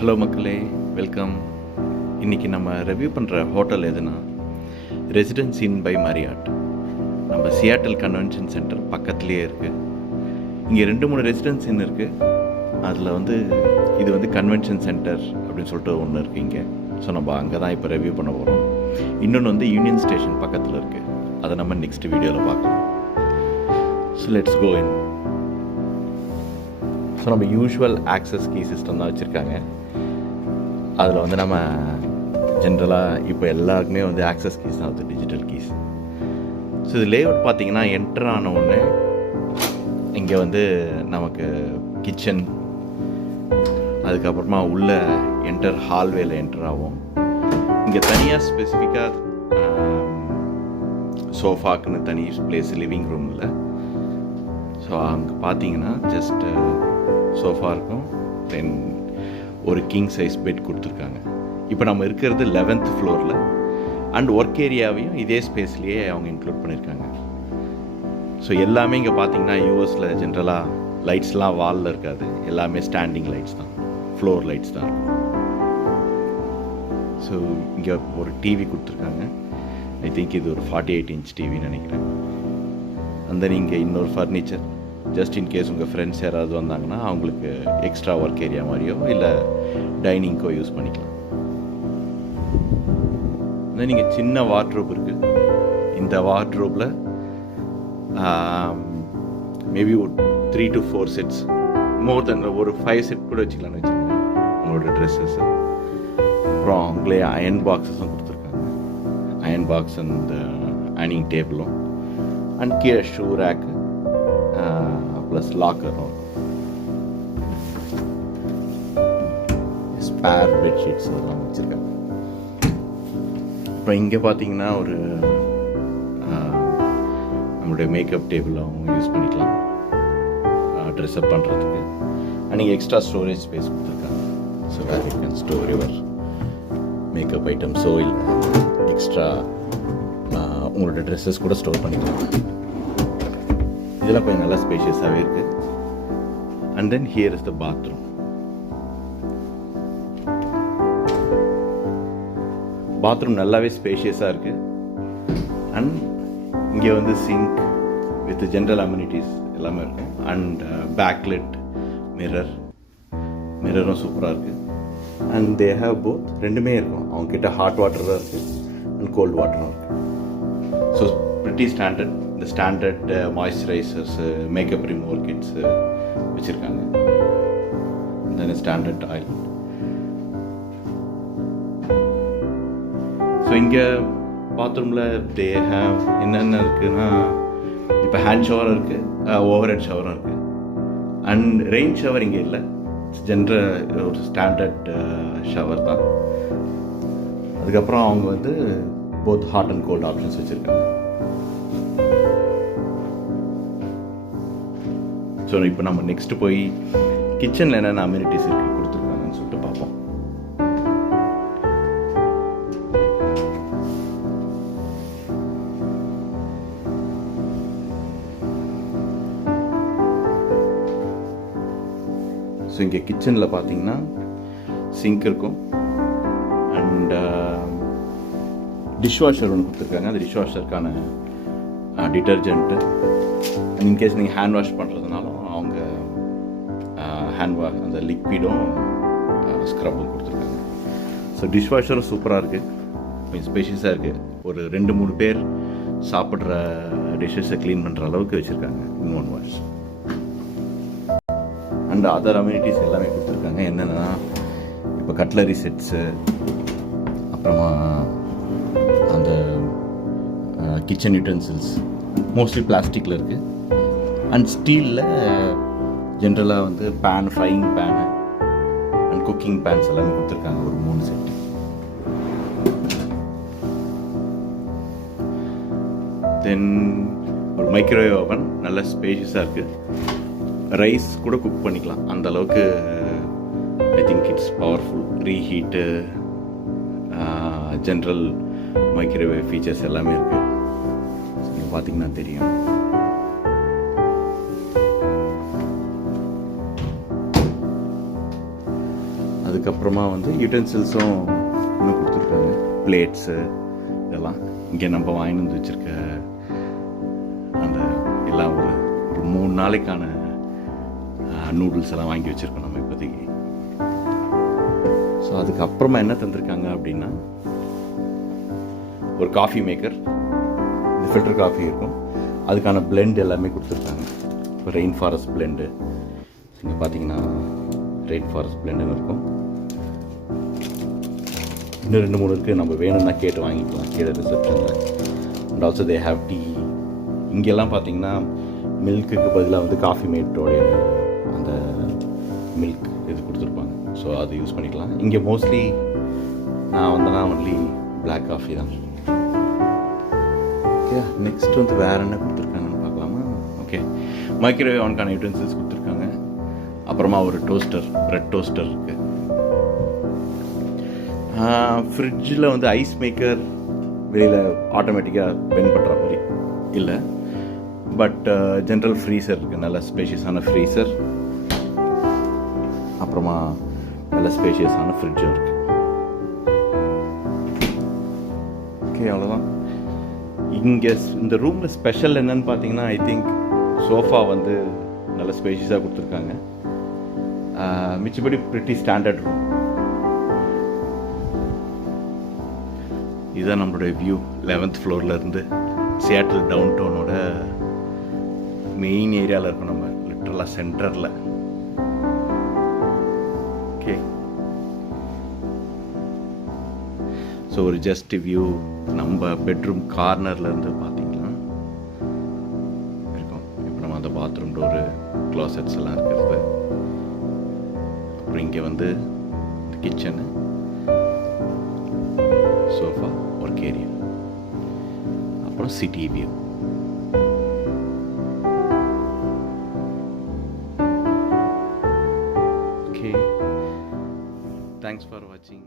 Hello மக்களே, welcome. இன்றைக்கி நம்ம ரிவ்யூ பண்ணுற ஹோட்டல் எதுனா ரெசிடென்சி இன் பை மரியாட். நம்ம சியாட்டில் கன்வென்ஷன் சென்டர் பக்கத்துலேயே இருக்குது. இங்கே 2-3 ரெசிடென்சி இன் இருக்குது. அதில் இது கன்வென்ஷன் சென்டர் அப்படின்னு சொல்லிட்டு ஒன்று இருக்குது இங்கே. ஸோ நம்ம அங்கே தான் இப்போ ரிவ்யூ பண்ண போகிறோம். இன்னொன்று யூனியன் ஸ்டேஷன் பக்கத்தில் இருக்குது. அதை நம்ம நெக்ஸ்ட் வீடியோவில் பார்க்கலாம். So let's go in. So நம்ம யூஷுவல் ஆக்சஸ் கீ சிஸ்டம் தான் வச்சுருக்காங்க. அதில் நம்ம ஜென்ரலாக இப்போ எல்லாருக்குமே ஆக்சஸ் கீஸ் தான் டிஜிட்டல் கீஸ். ஸோ இது லேஅவுட் பார்த்திங்கன்னா என்டர் ஆன உடனே இங்கே நமக்கு கிச்சன், அதுக்கப்புறமா உள்ள என்டர் ஹால்வேல என்டர் ஆகும். இங்கே தனியாக ஸ்பெசிஃபிக்காக சோஃபாக்குன்னு தனி பிளேஸ் லிவிங் ரூமில். ஸோ அங்கே பார்த்தீங்கன்னா ஜஸ்ட் சோஃபா இருக்கும், தென் ஒரு கிங் சைஸ் பெட் கொடுத்துருக்காங்க. இப்போ நம்ம இருக்கிறது 11th ஃப்ளோரில். அண்ட் ஒர்க் ஏரியாவையும் இதே ஸ்பேஸ்லேயே அவங்க இன்க்ளூட் பண்ணியிருக்காங்க. ஸோ எல்லாமே இங்கே பார்த்தீங்கன்னா யூஎஸில் ஜென்ரலாக லைட்ஸ்லாம் வாலில் இருக்காது, எல்லாமே ஸ்டாண்டிங் லைட்ஸ் தான், ஃப்ளோர் லைட்ஸ் தான் இருக்கும். ஸோ இங்கே ஒரு டிவி கொடுத்துருக்காங்க. ஐ திங்க் இது ஒரு 48 inch டிவின்னு நினைக்கிறேன். அந்த நீங்கள் இன்னொரு ஃபர்னிச்சர் ஜஸ்ட் இன்கேஸ் உங்கள் ஃப்ரெண்ட்ஸ் யாராவது வந்தாங்கன்னா அவங்களுக்கு எக்ஸ்ட்ரா ஒர்க் ஏரியா மாதிரியோ இல்லை டைனிங்க்கோ யூஸ் பண்ணிக்கலாம். நீங்கள் சின்ன வார்ட்ரோப் இருக்குது. இந்த வார்ட்ரோப்பில் மேபி ஒரு 3 to 4 செட்ஸ், மோர் தென் ஒரு 5 செட் கூட வச்சுக்கலான்னு வச்சுக்கோங்க உங்களோட ட்ரெஸ்ஸஸ். அப்புறம் அவங்களே அயன் பாக்ஸஸும் கொடுத்துருக்காங்க. அயன் பாக்ஸ் அண்ட் அயனிங் டேபிளும், அண்ட் கீழே ஷூ ரேக்கு ப்ளஸ் லாக்கரும், ஸ்பேர் பெட்ஷீட்ஸ் அதெல்லாம் வச்சுருக்காங்க. அப்புறம் இங்கே பார்த்தீங்கன்னா ஒரு நம்மளுடைய மேக்கப் டேபிள் அவங்க யூஸ் பண்ணிக்கலாம் ட்ரெஸ்அப் பண்ணுறதுக்கு. அண்ட் இங்கே எக்ஸ்ட்ரா ஸ்டோரேஜ் ஸ்பேஸ் கொடுத்துருக்காங்க. So where you can store your makeup item. So இல்லை எக்ஸ்ட்ரா உங்களோட ட்ரெஸ்ஸஸ் கூட ஸ்டோர் பண்ணிக்கலாம். இதெல்லாம் கொஞ்சம் நல்லா ஸ்பேஷியஸாகவே இருக்குது. And then here is the bathroom. Bathroom நல்லாவே ஸ்பேஷியஸாக இருக்குது. அண்ட் இங்கே சிங்க் வித் ஜென்ரல் அம்யூனிட்டிஸ் எல்லாமே இருக்கும். அண்ட் பேக்லெட் மிரரும் சூப்பராக இருக்குது. அண்ட் தே ஹேவ் போத், ரெண்டுமே இருக்கும். அவங்கக்கிட்ட ஹாட் வாட்டரும் இருக்குது அண்ட் கோல்ட் வாட்டரும் இருக்குது. So pretty standard. இந்த ஸ்டாண்டர்ட் மாய்ஸ்சரைசர்ஸு, மேக்கப் ரிமூவர் கிட்ஸு வச்சுருக்காங்க. தென் ஸ்டாண்டர்ட் ஆயில். ஸோ இங்கே பாத்ரூமில் தே ஹேவ் என்னென்ன இருக்குதுன்னா, இப்போ ஹேண்ட் ஷவர் இருக்குது, ஓவர் ஹெட் ஷவரும் இருக்குது. அண்ட் ரெயின் ஷவர் இங்கே இல்லை, ஜென்ரல் ஒரு ஸ்டாண்டர்ட் ஷவர் தான். அதுக்கப்புறம் அவங்க both hot and cold options வச்சுருக்காங்க. ஸோ இப்போ நம்ம நெக்ஸ்ட்டு போய் கிச்சனில் என்னென்ன அம்யூனிட்டிஸ் இருக்குது கொடுத்துருக்காங்கன்னு சொல்லிட்டு பார்ப்போம். ஸோ இங்கே கிச்சனில் பார்த்தீங்கன்னா சிங்க் இருக்கும். அண்ட் டிஷ்வாஷர் ஒன்று கொடுத்துருக்காங்க. அந்த டிஷ்வாஷருக்கான டிட்டர்ஜென்ட்டு. இன்கேஸ் நீங்கள் ஹேண்ட் வாஷ் பண்ணுறதுனாலும் அவங்க அந்த லிக்விடும் ஸ்க்ரப்பும் கொடுத்துருக்காங்க. ஸோ டிஷ்வாஷரும் சூப்பராக இருக்குது, கொஞ்சம் ஸ்பேஷியஸாக இருக்குது. ஒரு 2-3 பேர் சாப்பிட்ற டிஷ்ஷஸை க்ளீன் பண்ணுற அளவுக்கு வச்சுருக்காங்க in one wash. And other amenities எல்லாமே கொடுத்துருக்காங்க. என்னென்னா இப்போ கட்லரி செட்ஸு, அப்புறமா அந்த கிச்சன் யூட்டென்சில்ஸ் மோஸ்ட்லி பிளாஸ்டிக்கில் இருக்குது. அண்ட் ஸ்டீலில் ஜென்ரலாக pan, frying pan and cooking pans எல்லாமே கொடுத்துருக்காங்க, ஒரு 3 செட்டு. தென் ஒரு மைக்ரோவேவ் ஓவன், நல்ல ஸ்பேஷியஸாக இருக்குது. ரைஸ் கூட குக் பண்ணிக்கலாம், அந்த அளவுக்கு I think it's powerful. Reheat, general microwave features எல்லாமே இருக்குது. நீங்கள் பார்த்தீங்கன்னா தெரியும். அதுக்கப்புறமா வந்து யூட்டென்சில்ஸும் இன்னும் கொடுத்துருக்காங்க. பிளேட்ஸு இதெல்லாம் இங்கே நம்ம வாங்கிட்டு வந்து வச்சுருக்க அந்த எல்லாம் ஒரு 3 நாளைக்கான நூடுல்ஸ் எல்லாம் வாங்கி வச்சுருக்கோம் நம்ம இப்போதைக்கு. ஸோ அதுக்கப்புறமா என்ன தந்திருக்காங்க அப்படின்னா ஒரு காஃபி மேக்கர், இந்த ஃபில்டர் காஃபி இருக்கும், அதுக்கான பிளெண்ட் எல்லாமே கொடுத்துருக்காங்க. இப்போ ரெயின் ஃபாரஸ்ட் பிளெண்டு இங்கே பார்த்தீங்கன்னா ரெயின் ஃபாரஸ்ட் பிளெண்டுன்னு இருக்கும். இன்னும் 2-3 இருக்குது, நம்ம வேணும்னா கேட்டு வாங்கிக்கலாம் கீழே ரிசப்ஷனில். And also they have tea. இங்கெல்லாம் பார்த்தீங்கன்னா மில்க்குக்கு பதிலாக வந்து காஃபி மேட்டோடைய அந்த மில்க் இது கொடுத்துருப்பாங்க. ஸோ அது யூஸ் பண்ணிக்கலாம். இங்கே மோஸ்ட்லி நான் வந்தேன்னா ஒன்லி பிளாக் காஃபி தான். ஓகே, நெக்ஸ்ட் வந்து வேறு என்ன கொடுத்துருக்காங்கன்னு பார்க்கலாமா? ஓகே, மைக்ரோவேவ் அவனுக்கான யூட்டென்சில்ஸ் கொடுத்துருக்காங்க. அப்புறமா ஒரு டோஸ்டர், பிரெட் டோஸ்டர் இருக்குது. ஃப்ரிட்ஜில் வந்து ஐஸ் மேக்கர் வெளியில் ஆட்டோமேட்டிக்காக பெண்ட் பண்ணுற மாதிரி இல்லை, பட் ஜென்ரல் ஃப்ரீசர் இருக்குது, நல்ல ஸ்பேஷியஸான ஃப்ரீசர். அப்புறமா நல்ல ஸ்பேஷியஸான ஃப்ரிட்ஜும் இருக்குது. ஓகே, அவ்வளோதான். இங்கே இந்த ரூமில் ஸ்பெஷல் என்னன்னு பார்த்தீங்கன்னா, ஐ திங்க் சோஃபா வந்து நல்ல ஸ்பேஷியஸாக கொடுத்துருக்காங்க. மிச்சபடி ப்ரிட்டி ஸ்டாண்டர்ட் ரூம். இதுதான் நம்மளுடைய வியூ 11th ஃப்ளோர்லேருந்து சியாட்டில் டவுன் டவுனோட மெயின் ஏரியாவில் இருக்கும். நம்ம லிட்டரலாக சென்டரில். ஓகே, ஸோ ஒரு ஜஸ்ட் வியூ நம்ம பெட்ரூம் கார்னர்லேருந்து பார்த்தீங்கன்னா இருக்கும். இப்போ நம்ம அந்த பாத்ரூம் டோரு, க்ளாசெட்ஸ் எல்லாம் இருக்கிறது. அப்புறம் இங்கே வந்து கிச்சனு, சோஃபா, ஒர்க் ஏரியா, அப்புறம் city view. Okay, thanks for வாட்சிங்.